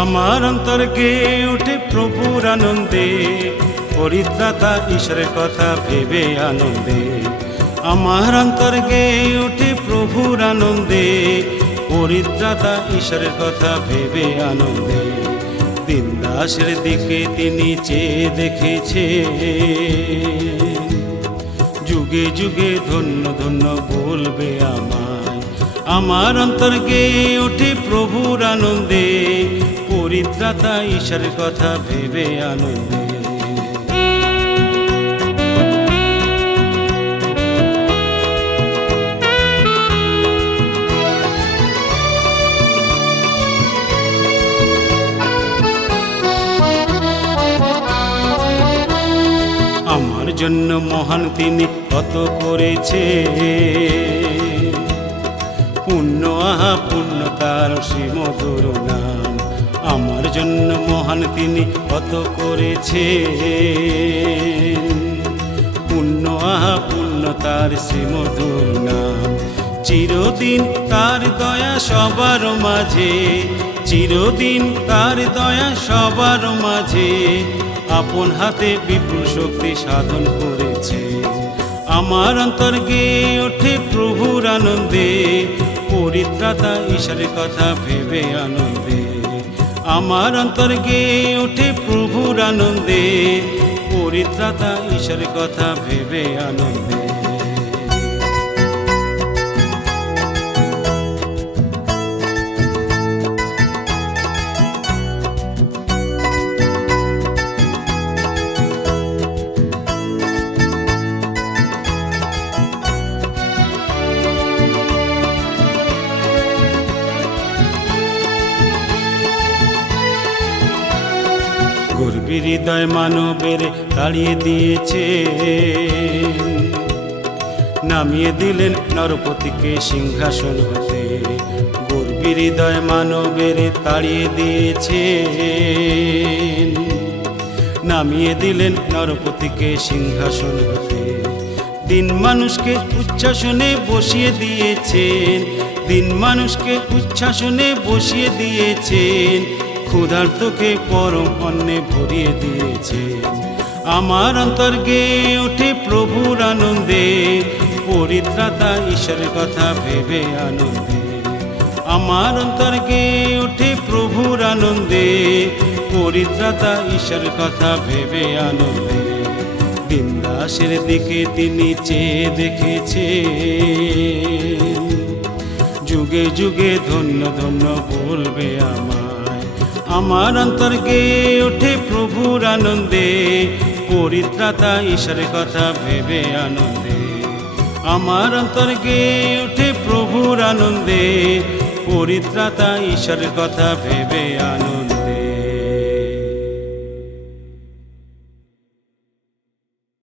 আমার অন্তর গেয়ে ওঠে প্রভুর আনন্দে, পরিত্রাতা ঈশ্বরের কথা ভেবে আনন্দে। আমার অন্তর গেয়ে ওঠে প্রভুর আনন্দে, পরিত্রাতা ঈশ্বরের কথা ভেবে আনন্দে। দিন দাসের দিকে তিনি চেয়ে দেখেছে। যুগে যুগে ধন্য ধন্য বলবে আমায়, আমার অন্তর গেয়ে ওঠে প্রভুর আনন্দে পরিত্রাতা ঈশ্বরের কথা ভেবে আনন্দে। আমার জন্য মহান তিনি কত করেছে। পুণ্য আহা, পুণ্য তার শ্রীমধুর নাম। আমার জন্য মহান তিনি কত করেছে পুণ্য পুণ্য তার শ্রীমধুর নাম। চিরদিন তার দয়া সবার মাঝে, চিরদিন তার দয়া সবার মাঝে। আপন হাতে বিপুল শক্তি সাধন করেছে। আমার অন্তর ওঠে প্রভুর আনন্দে, পরিত্রাতা ঈশ্বরের কথা ভেবে আনন্দে। আমার অন্তর গেয়ে ওঠে প্রভুর আনন্দে পরিত্রাতা ঈশ্বরের কথা ভেবে আনন্দে। গর্বী হৃদয় মানবের তাড়িয়ে দিয়েছে। নামিয়ে দিলেন নরপতিকে সিংহাসন হতে। গর্বী হৃদয় মানবের তাড়িয়ে দিয়েছে। নামিয়ে দিলেন নরপতিকে সিংহাসন হতে। দিন মানুষকে উচ্ছ্বাসনে বসিয়ে দিয়েছেন। দিন মানুষকে উচ্ছ্বাসনে বসিয়ে দিয়েছেন। ক্ষুধার্তকে পরম অন্নে ভরিয়ে দিয়েছে। আমার অন্তর গেয়ে ওঠে প্রভুর আনন্দে, পরিত্রাতা ঈশ্বরের কথা ভেবে আনন্দে। আমার অন্তর গেয়ে ওঠে প্রভুর আনন্দে, পরিত্রাতা ঈশ্বরের কথা ভেবে আনন্দে। দিন দাসের দিকে তিনি চেয়ে দেখেছে যুগে যুগে ধন্য ধন্য বলবে আমায় আমার অন্তর গেয়ে ওঠে প্রভুর আনন্দে, পরিত্রাতা ঈশ্বরের কথা ভেবে আনন্দে। আমার অন্তর গেয়ে ওঠে প্রভুর আনন্দে, পরিত্রাতা ঈশ্বরের কথা ভেবে আনন্দে।